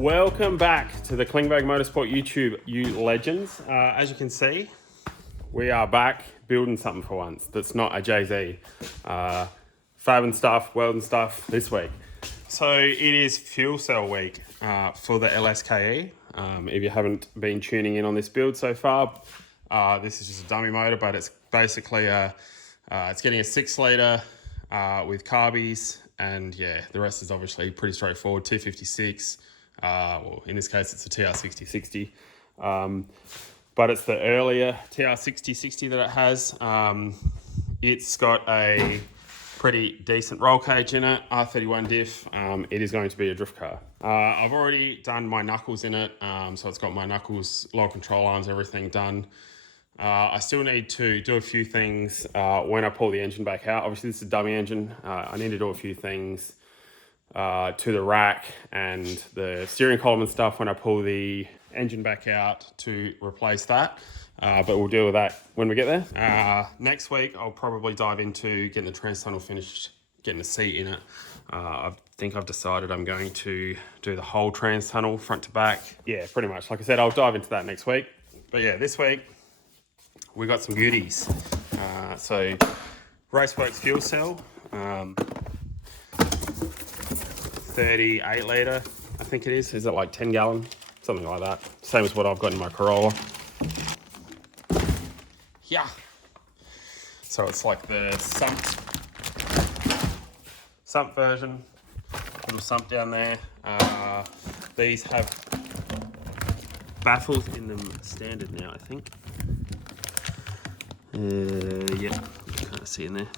Welcome back to the Klingberg Motorsport YouTube, you legends. As you can see, we are back building something for once that's not a Jay-Z. Fabbing stuff, welding stuff this week. So it is fuel cell week for the LS KE. If you haven't been tuning in on this build so far, this is just a dummy motor, but it's basically it's getting a 6 litre with carbies, and yeah, the rest is obviously pretty straightforward. 256. Well, in this case, it's a TR6060, but it's the earlier TR6060 that it has. It's got a pretty decent roll cage in it, R31 diff. It is going to be a drift car. I've already done my knuckles in it, so it's got my knuckles, lower control arms, everything done. I still need to do a few things when I pull the engine back out. Obviously, this is a dummy engine. I need to do a few things to the rack and the steering column and stuff when I pull the engine back out to replace that. But we'll deal with that when we get there. Next week, I'll probably dive into getting the trans tunnel finished, getting a seat in it. I think I've decided I'm going to do the whole trans tunnel front to back. Yeah, pretty much. Like I said, I'll dive into that next week. But yeah, this week, we got some goodies. So Raceworks fuel cell. 38 litre, I think it is. Is it like 10 gallon? Something like that. Same as what I've got in my Corolla. Yeah. So it's like the sump version. Little sump down there. These have baffles in them standard now, I think. Yeah, you can kind of see in there.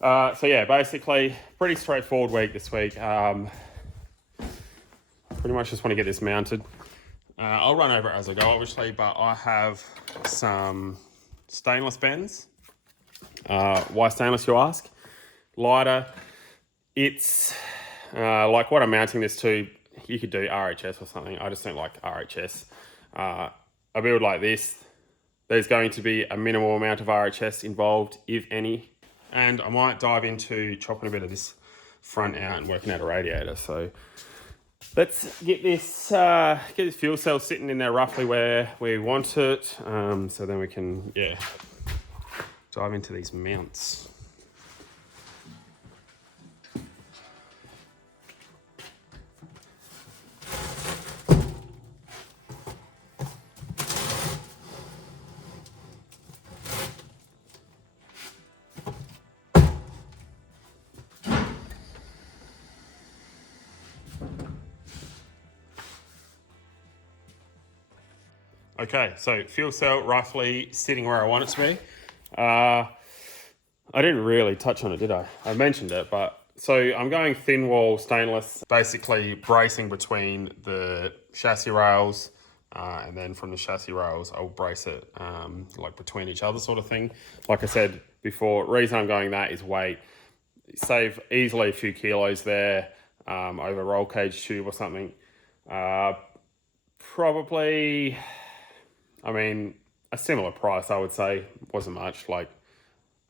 So yeah, basically pretty straightforward week this week. Pretty much just want to get this mounted. I'll run over it as I go, obviously, but I have some stainless bends. Why stainless, you ask? Lighter. It's like what I'm mounting this to. You could do RHS or something. I just don't like RHS. A build like this, there's going to be a minimal amount of RHS involved, if any. And I might dive into chopping a bit of this front out and working out a radiator. So let's get this fuel cell sitting in there roughly where we want it. So then we can, yeah, dive into these mounts. Okay, so fuel cell roughly sitting where I want it to be. I didn't really touch on it, did I? I mentioned it, but so I'm going thin wall stainless, basically bracing between the chassis rails, and then from the chassis rails, I'll brace it like between each other sort of thing. Like I said before, reason I'm going that is weight. Save easily a few kilos there over roll cage tube or something. Probably, I mean, a similar price, I would say. Wasn't much, like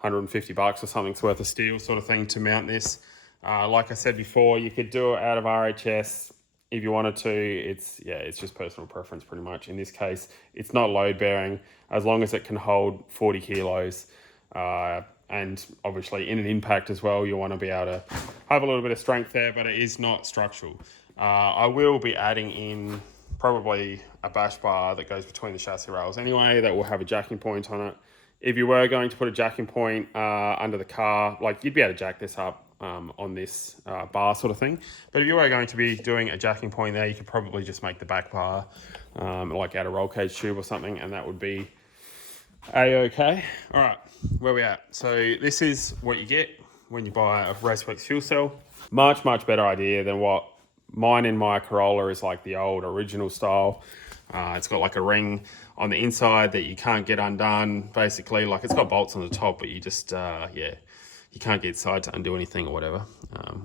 $150 or something's worth of steel sort of thing to mount this. Like I said before, you could do it out of RHS if you wanted to. It's just personal preference pretty much. In this case, it's not load bearing as long as it can hold 40 kilos. And obviously in an impact as well, you want to be able to have a little bit of strength there, but it is not structural. I will be adding in probably a bash bar that goes between the chassis rails anyway, that will have a jacking point on it. If you were going to put a jacking point under the car, like you'd be able to jack this up on this bar sort of thing. But if you were going to be doing a jacking point there, you could probably just make the back bar like out of roll cage tube or something, and that would be a-okay. All right, where we at? So this is what you get when you buy a Raceworks fuel cell. Much better idea than what mine in my Corolla is, like the old original style. It's got like a ring on the inside that you can't get undone, basically. Like it's got bolts on the top, but you just, you can't get side to undo anything or whatever,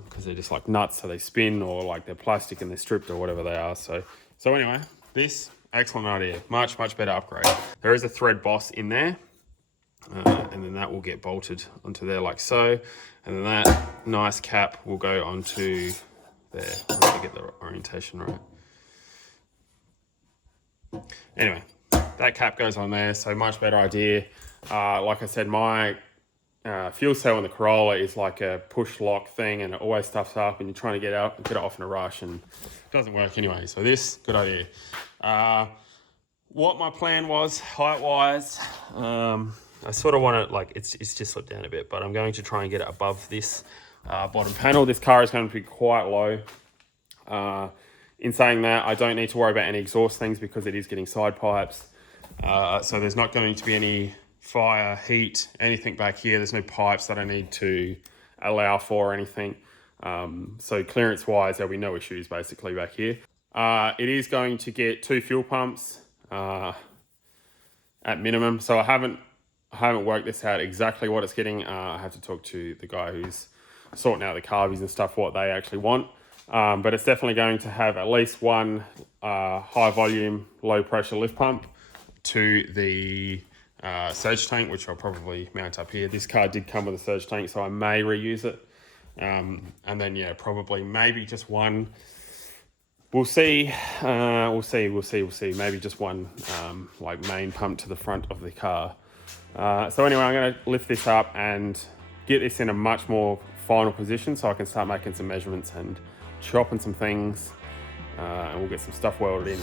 because they're just like nuts, so they spin, or like they're plastic and they're stripped or whatever they are. So anyway, this, excellent idea. Much better upgrade. There is a thread boss in there, and then that will get bolted onto there like so. And then that nice cap will go onto there. I need to get the orientation right. Anyway, that cap goes on there, so much better idea. Like I said, my fuel cell in the Corolla is like a push lock thing, and it always stuffs up, and you're trying to get it off in a rush, and it doesn't work anyway. So this, good idea. What my plan was height-wise, I sort of want to, like, it's just slipped down a bit, but I'm going to try and get it above this bottom panel. This car is going to be quite low. In saying that, I don't need to worry about any exhaust things because it is getting side pipes. So there's not going to be any fire, heat, anything back here. There's no pipes that I need to allow for or anything. So clearance wise, there'll be no issues basically back here. It is going to get 2 fuel pumps at minimum. So I haven't worked this out exactly what it's getting. I have to talk to the guy who's sorting out the carbies and stuff, what they actually want. But it's definitely going to have at least one high volume, low pressure lift pump to the surge tank, which I'll probably mount up here. This car did come with a surge tank, so I may reuse it. And then, yeah, probably maybe just one. We'll see. We'll see. Maybe just one like main pump to the front of the car. So anyway, I'm going to lift this up and get this in a much more final position so I can start making some measurements and chopping some things, and we'll get some stuff welded in.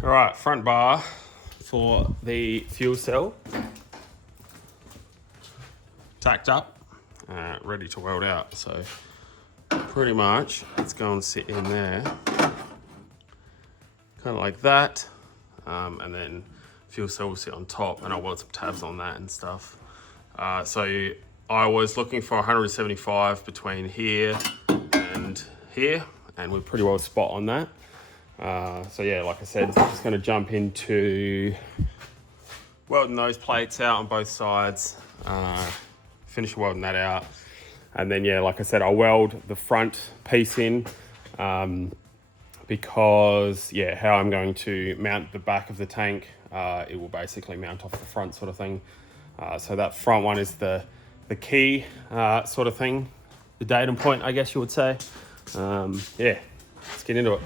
All right, front bar for the fuel cell tacked up, ready to weld out. So pretty much let's go and sit in there, kind of like that, and then fuel cell will sit on top, and I'll weld some tabs on that and stuff. So I was looking for 175 between here and here, and we're pretty well spot on that. So yeah, like I said, I'm just going to jump into welding those plates out on both sides, finish welding that out, and then yeah, like I said, I'll weld the front piece in, because yeah, how I'm going to mount the back of the tank, it will basically mount off the front sort of thing. So that front one is the key sort of thing, the datum point, I guess you would say. Yeah, let's get into it.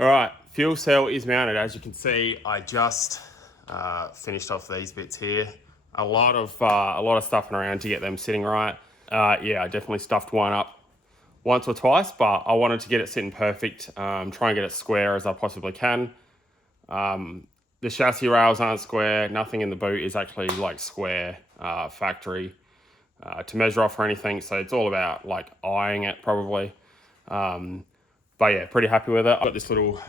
All right, fuel cell is mounted. As you can see, I just finished off these bits here. A lot of stuffing around to get them sitting right. Yeah, I definitely stuffed one up once or twice, but I wanted to get it sitting perfect. Try and get it square as I possibly can. The chassis rails aren't square. Nothing in the boot is actually like square factory to measure off or anything. So it's all about like eyeing it probably. But yeah, pretty happy with it. I've got this little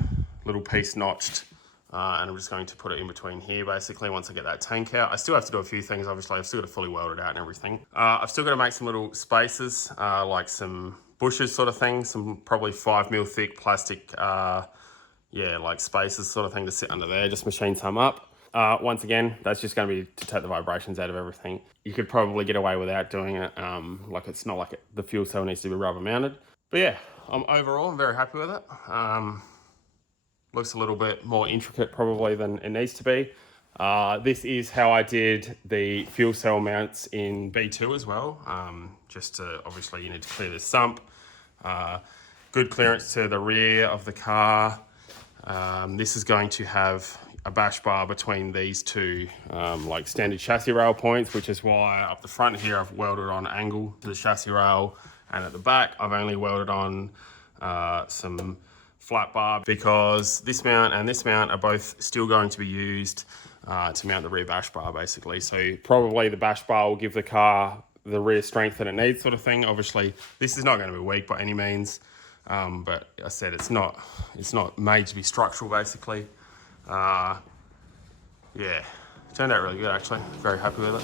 piece notched and I'm just going to put it in between here basically once I get that tank out. I still have to do a few things, obviously. I've still got to fully weld it out and everything. I've still got to make some little spaces, like some bushes sort of thing, some probably 5mm thick plastic, yeah, like spaces sort of thing to sit under there, just machine some up. Once again, that's just going to be to take the vibrations out of everything. You could probably get away without doing it. Like it's not like the fuel cell needs to be rubber mounted. But yeah, overall, I'm very happy with it. Looks a little bit more intricate probably than it needs to be. This is how I did the fuel cell mounts in B2 as well. Just to, obviously you need to clear this sump. Good clearance to the rear of the car. This is going to have a bash bar between these two like standard chassis rail points, which is why up the front here I've welded on angle to the chassis rail, and at the back I've only welded on some flat bar, because this mount and this mount are both still going to be used to mount the rear bash bar basically. So probably the bash bar will give the car the rear strength that it needs sort of thing. Obviously this is not going to be weak by any means, but I said it's not made to be structural basically. Yeah, turned out really good actually, very happy with it.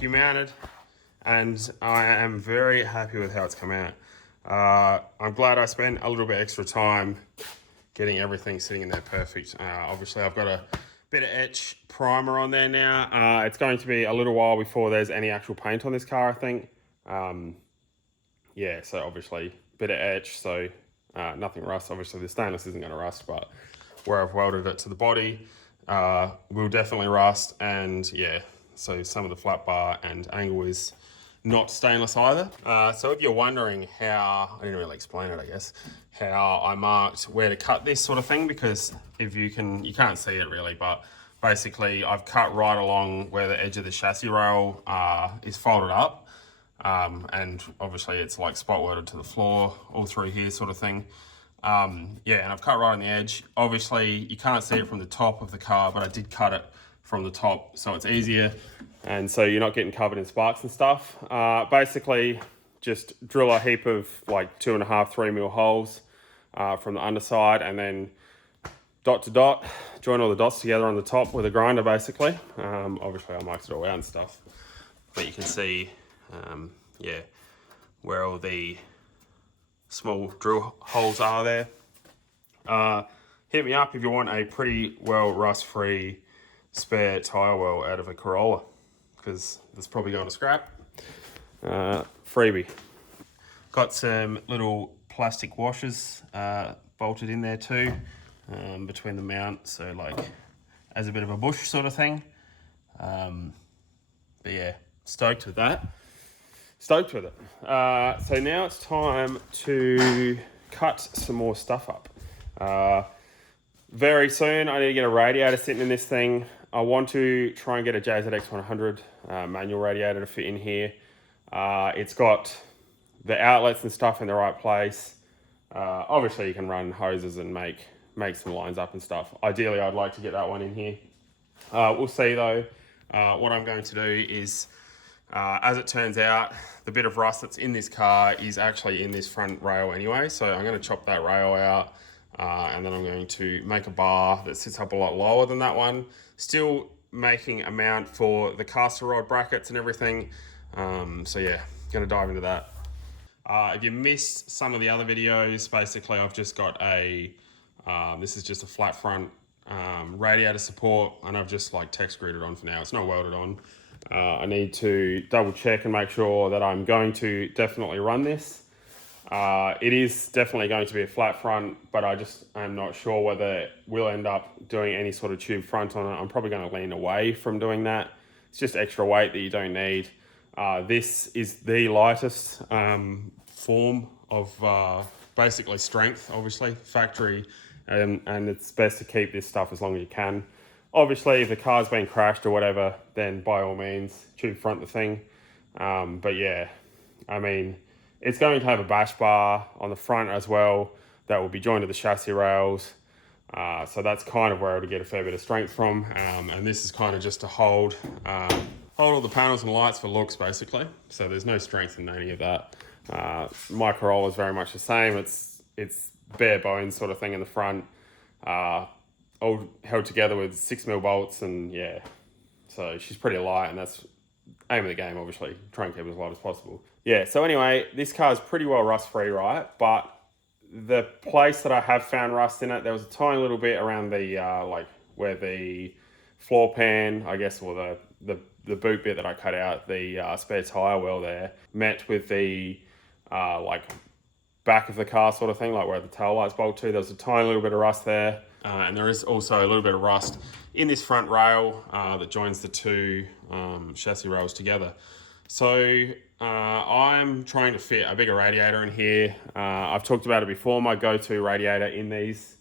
EQ mounted, and I am very happy with how it's come out. I'm glad I spent a little bit extra time getting everything sitting in there perfect. Obviously I've got a bit of etch primer on there now. It's going to be a little while before there's any actual paint on this car, I think. Yeah, so obviously a bit of etch, so nothing rust. Obviously the stainless isn't going to rust, but where I've welded it to the body will definitely rust. And yeah, so some of the flat bar and angle is not stainless either. So if you're wondering how, I didn't really explain it, I guess, how I marked where to cut this sort of thing, because if you can't see it really, but basically I've cut right along where the edge of the chassis rail is folded up. And obviously it's like spot welded to the floor all through here sort of thing. Yeah, and I've cut right on the edge. Obviously you can't see it from the top of the car, but I did cut it from the top so it's easier, and so you're not getting covered in sparks and stuff. Basically just drill a heap of like 2.5-3 mil holes from the underside, and then dot to dot join all the dots together on the top with a grinder basically. Obviously I marked it all out and stuff, but you can see yeah, where all the small drill holes are there. Hit me up if you want a pretty well rust-free spare tyre well out of a Corolla, because that's probably going to scrap. Freebie. Got some little plastic washers bolted in there too, between the mount, so like as a bit of a bush sort of thing. But yeah, stoked with that. Stoked with it. So now it's time to cut some more stuff up. Very soon I need to get a radiator sitting in this thing. I want to try and get a JZX100 manual radiator to fit in here. It's got the outlets and stuff in the right place. Obviously you can run hoses and make some lines up and stuff. Ideally I'd like to get that one in here. We'll see though. What I'm going to do is, as it turns out, the bit of rust that's in this car is actually in this front rail anyway, so I'm going to chop that rail out, and then I'm going to make a bar that sits up a lot lower than that one, still making a mount for the caster rod brackets and everything. So yeah, going to dive into that. If you missed some of the other videos, basically I've just got a, this is just a flat front radiator support, and I've just like text grided on for now. It's not welded on. I need to double check and make sure that I'm going to definitely run this. It is definitely going to be a flat front, but I'm not sure whether we'll end up doing any sort of tube front on it. I'm probably going to lean away from doing that. It's just extra weight that you don't need. This is the lightest form of basically strength, obviously, factory, and it's best to keep this stuff as long as you can. Obviously, if the car's been crashed or whatever, then by all means, tube front the thing. But yeah, I mean, it's going to have a bash bar on the front as well that will be joined to the chassis rails. So that's kind of where it'll get a fair bit of strength from. And this is kind of just to hold all the panels and lights for looks, basically. So there's no strength in any of that. My Corolla is very much the same. It's bare bones sort of thing in the front. All held together with 6 mil bolts, and yeah, so she's pretty light, and that's aim of the game, obviously, try and keep it as light as possible. Yeah, so anyway, this car is pretty well rust free, right? But the place that I have found rust in it, there was a tiny little bit around the like where the floor pan, I guess, or the boot bit that I cut out, the spare tire well there, met with the like back of the car sort of thing, like where the tail lights bolt to. There was a tiny little bit of rust there. And there is also a little bit of rust in this front rail that joins the two chassis rails together. So I'm trying to fit a bigger radiator in here. I've talked about it before. My go-to radiator in these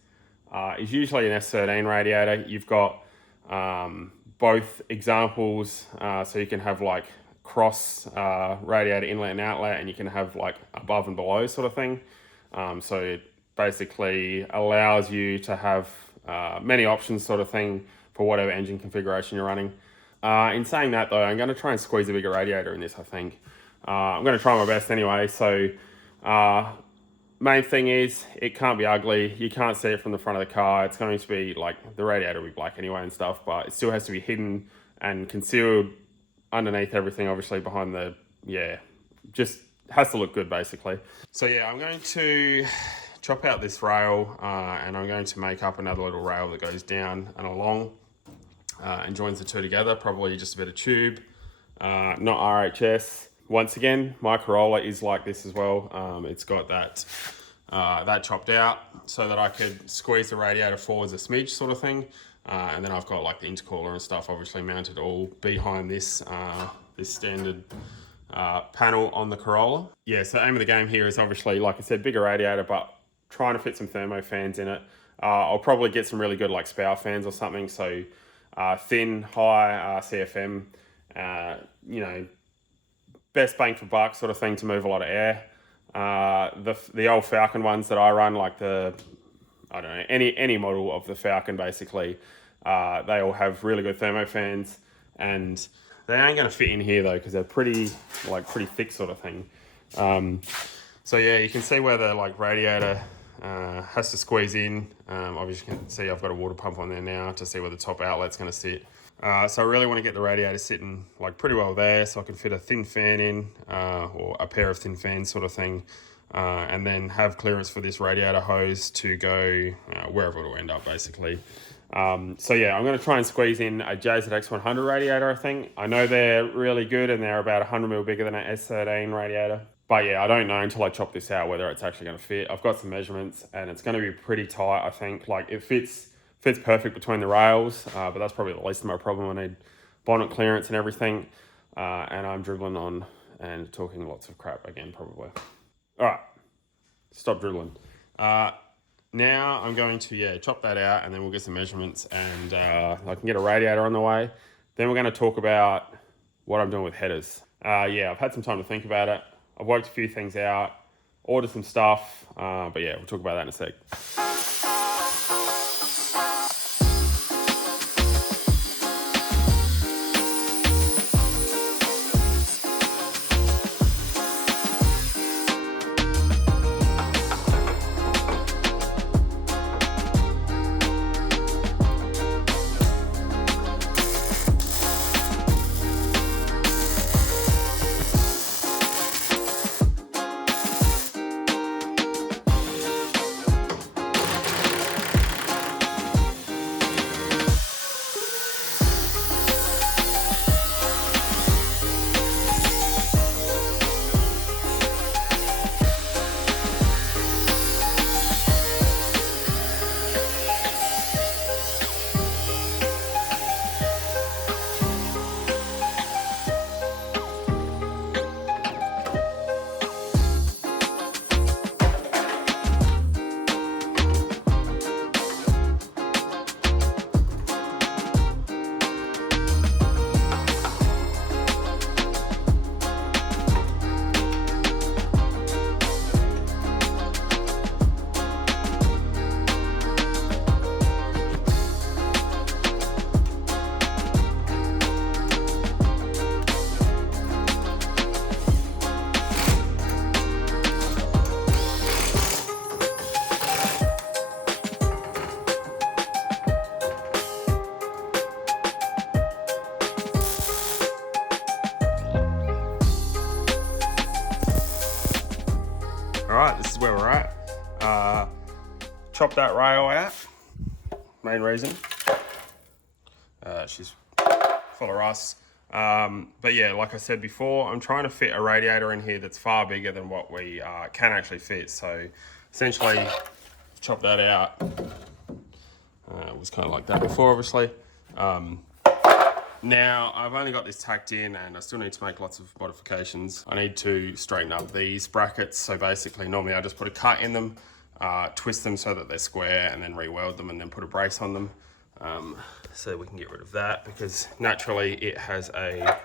is usually an S13 radiator. You've got both examples, so you can have like cross radiator inlet and outlet, and you can have like above and below sort of thing. So it basically allows you to have many options sort of thing for whatever engine configuration you're running. In saying that though, I'm going to try and squeeze a bigger radiator in this, I think. I'm going to try my best anyway. So main thing is it can't be ugly. You can't see it from the front of the car. It's going to be like, the radiator will be black anyway and stuff, but it still has to be hidden and concealed underneath everything, obviously behind the, just has to look good basically. So yeah, I'm going to chop out this rail and I'm going to make up another little rail that goes down and along and joins the two together, probably just a bit of tube, not RHS. Once again, my Corolla is like this as well. It's got that chopped out so that I could squeeze the radiator forwards a smidge sort of thing. And then I've got like the intercooler and stuff obviously mounted all behind this, this standard panel on the Corolla. Yeah, so the aim of the game here is obviously, like I said, bigger radiator, but trying to fit some thermo fans in it. I'll probably get some really good like spout fans or something. So thin, high CFM, you know, best bang for buck sort of thing to move a lot of air. The old Falcon ones that I run, like the, I don't know, any model of the Falcon basically, they all have really good thermo fans, and they ain't going to fit in here though because they're pretty thick sort of thing. So yeah, you can see where the like radiator has to squeeze in. Obviously you can see I've got a water pump on there now to see where the top outlet's going to sit. So I really want to get the radiator sitting like pretty well there so I can fit a thin fan in, or a pair of thin fans sort of thing, and then have clearance for this radiator hose to go wherever it'll end up basically. So yeah, I'm going to try and squeeze in a JZX100 radiator, I think. I know they're really good and they're about 100mm bigger than an S13 radiator. But yeah, I don't know until I chop this out whether it's actually going to fit. I've got some measurements and it's going to be pretty tight, I think. Like it fits perfect between the rails, but that's probably the least of my problem. I need bonnet clearance and everything. And I'm dribbling on and talking lots of crap again, probably. All right, stop dribbling. Now I'm going to, chop that out and then we'll get some measurements and I can get a radiator on the way. Then we're going to talk about what I'm doing with headers. Yeah, I've had some time to think about it. I've worked a few things out, ordered some stuff, but yeah, we'll talk about that in a sec. Alright, this is where we're at. Chop that rail out, main reason. She's full of rust. But yeah, like I said before, I'm trying to fit a radiator in here that's far bigger than what we can actually fit. So essentially, chop that out. It was kind of like that before, obviously. Now, I've only got this tacked in and I still need to make lots of modifications. I need to straighten up these brackets. So basically, normally I just put a cut in them, twist them so that they're square and then re-weld them and then put a brace on them. So we can get rid of that because naturally it has a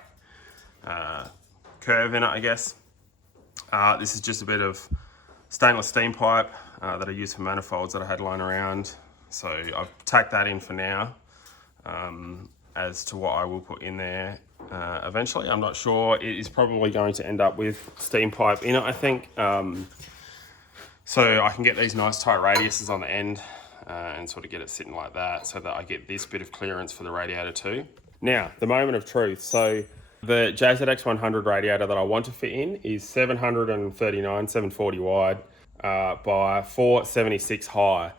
curve in it, I guess. This is just a bit of stainless steam pipe that I use for manifolds that I had lying around. So I've tacked that in for now. As to what I will put in there eventually. I'm not sure. It is probably going to end up with steam pipe in it, I think. So I can get these nice tight radiuses on the end and sort of get it sitting like that so that I get this bit of clearance for the radiator too. Now, the moment of truth. So The JZX100 radiator that I want to fit in is 739, 740 wide by 476 high.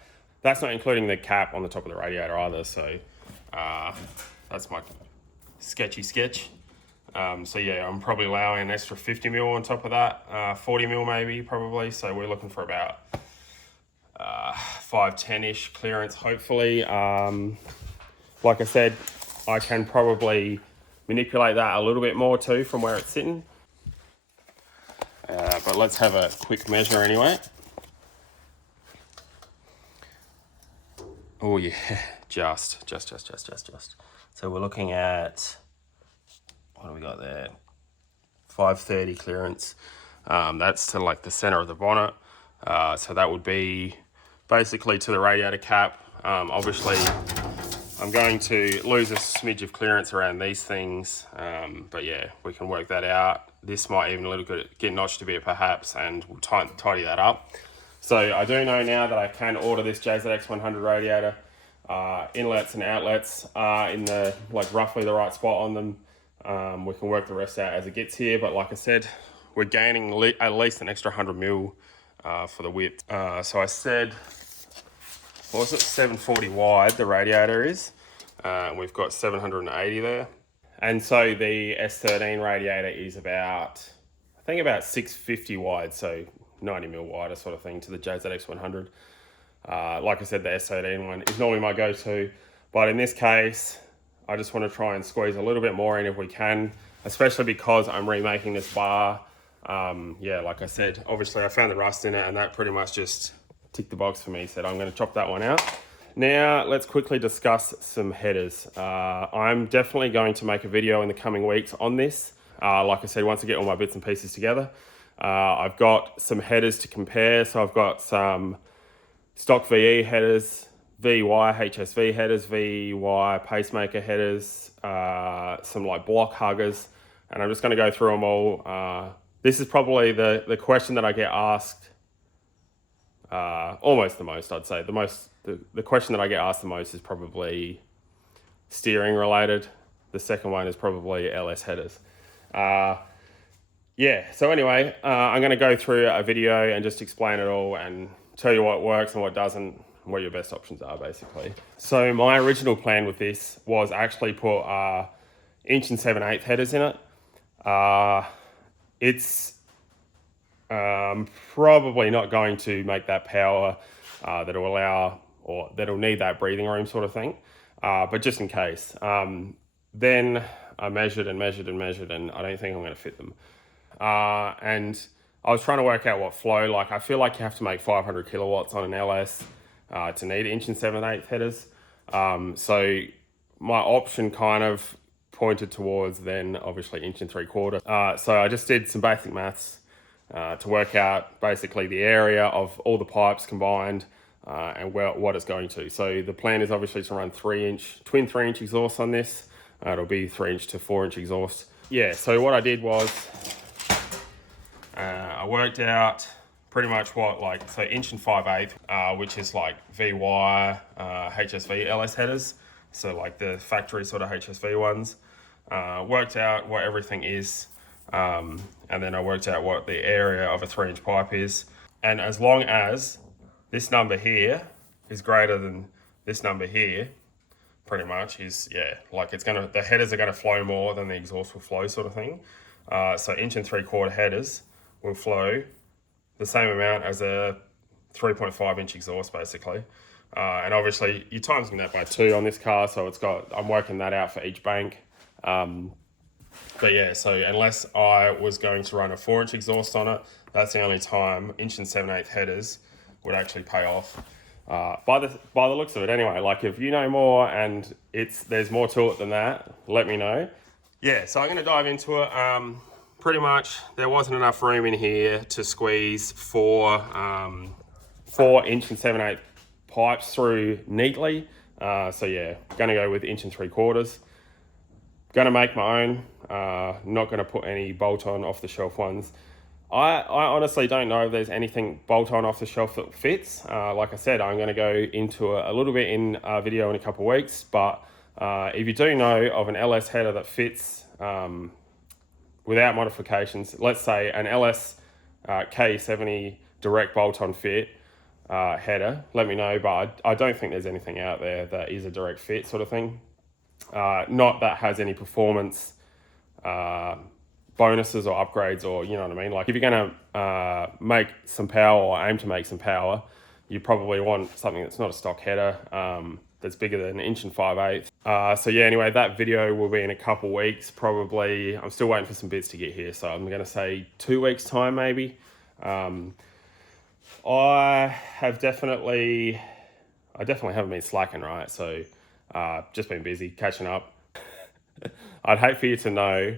That's not including the cap on the top of the radiator either, so that's my sketchy sketch. So yeah, I'm probably allowing an extra 50 mil on top of that, 40 mil maybe, probably. So we're looking for about 510-ish clearance, hopefully. Like I said, I can probably manipulate that a little bit more too from where it's sitting. But let's have a quick measure anyway. Oh yeah, just. So we're looking at, what do we got there? 530 clearance. That's to like the center of the bonnet. So that would be basically to the radiator cap. Obviously, I'm going to lose a smidge of clearance around these things. But yeah, we can work that out. This might even a little bit get notched a bit perhaps, and we'll tidy that up. So I do know now that I can order this JZX100 radiator. Inlets and outlets are in the roughly the right spot on them. We can work the rest out as it gets here, but like I said, we're gaining at least an extra 100 mil for the width. So I said, what was it, 740 wide the radiator is. We've got 780 there. And so the S13 radiator is about 650 wide, so 90 mil wider sort of thing to the JZX100. Like I said, the S13 one is normally my go-to, but in this case, I just want to try and squeeze a little bit more in if we can, especially because I'm remaking this bar. Yeah, like I said, obviously I found the rust in it, and that pretty much just ticked the box for me. Said I'm going to chop that one out. Now let's quickly discuss some headers. I'm definitely going to make a video in the coming weeks on this. Like I said, once I get all my bits and pieces together, I've got some headers to compare. So I've got some stock VE headers, VY HSV headers, VY pacemaker headers, some like block huggers, and I'm just going to go through them all. This is probably the question that I get asked almost the most, I'd say. The question that I get asked the most is probably steering related. The second one is probably LS headers. Yeah, so anyway, I'm going to go through a video and just explain it all and tell you what works and what doesn't, and what your best options are, basically. So my original plan with this was actually put 1 7/8" headers in it. It's probably not going to make that power that'll allow, or that'll need that breathing room sort of thing. But just in case. Then I measured and measured and measured, and I don't think I'm going to fit them. And I was trying to work out what flow, like I feel like you have to make 500 kilowatts on an LS to need 1 7/8" headers. So my option kind of pointed towards then obviously 1 3/4. So I just did some basic maths to work out basically the area of all the pipes combined and what it's going to. So the plan is obviously to run twin 3-inch exhaust on this. It'll be 3-inch to 4-inch exhaust. Yeah, so what I did was I worked out pretty much what, like, so 1 5/8", which is like VY, HSV, LS headers. So like the factory sort of HSV ones. Worked out what everything is. And then I worked out what the area of a 3-inch pipe is. And as long as this number here is greater than this number here, pretty much is, yeah, like the headers are gonna flow more than the exhaust will flow sort of thing. So 1 3/4" headers will flow the same amount as a 3.5-inch exhaust basically. And obviously you're timesing that by 2 on this car, so I'm working that out for each bank. But yeah, so unless I was going to run a 4-inch exhaust on it, that's the only time 1 7/8" headers would actually pay off. By the looks of it anyway. Like if you know more and there's more to it than that, let me know. Yeah, so I'm going to dive into it. Pretty much there wasn't enough room in here to squeeze 4 1 7/8" pipes through neatly. So yeah, going to go with 1 3/4. Going to make my own. Not going to put any bolt-on off-the-shelf ones. I honestly don't know if there's anything bolt-on off the shelf that fits. Like I said, I'm going to go into a little bit in a video in a couple of weeks, but if you do know of an LS header that fits without modifications, let's say an LS KE70 direct bolt-on fit header, let me know, but I don't think there's anything out there that is a direct fit sort of thing. Not that has any performance bonuses or upgrades, or you know what I mean. Like if you're gonna make some power or aim to make some power, you probably want something that's not a stock header, that's bigger than 1 5/8 inches. So yeah, anyway, that video will be in a couple weeks probably. I'm still waiting for some bits to get here, so I'm gonna say 2 weeks time maybe. I definitely haven't been slacking, right? So just been busy catching up. I'd hate for you to know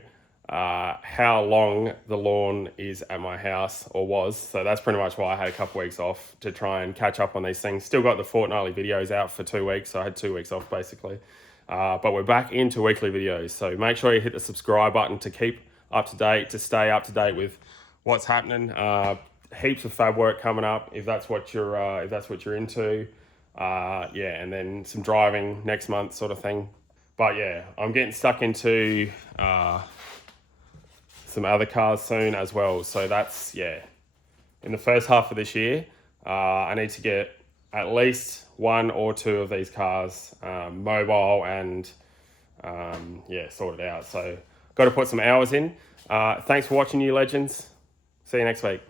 how long the lawn is at my house, or was. So that's pretty much why I had a couple weeks off, to try and catch up on these things. Still got the fortnightly videos out for 2 weeks, so I had 2 weeks off basically. But we're back into weekly videos, so make sure you hit the subscribe button to keep up to date, to stay up to date with what's happening. Heaps of fab work coming up if that's what you're into. Yeah, and then some driving next month sort of thing. But yeah, I'm getting stuck into some other cars soon as well. So that's, yeah, in the first half of this year, I need to get at least 1 or 2 of these cars mobile and yeah, sorted out. So got to put some hours in. Thanks for watching, you legends. See you next week.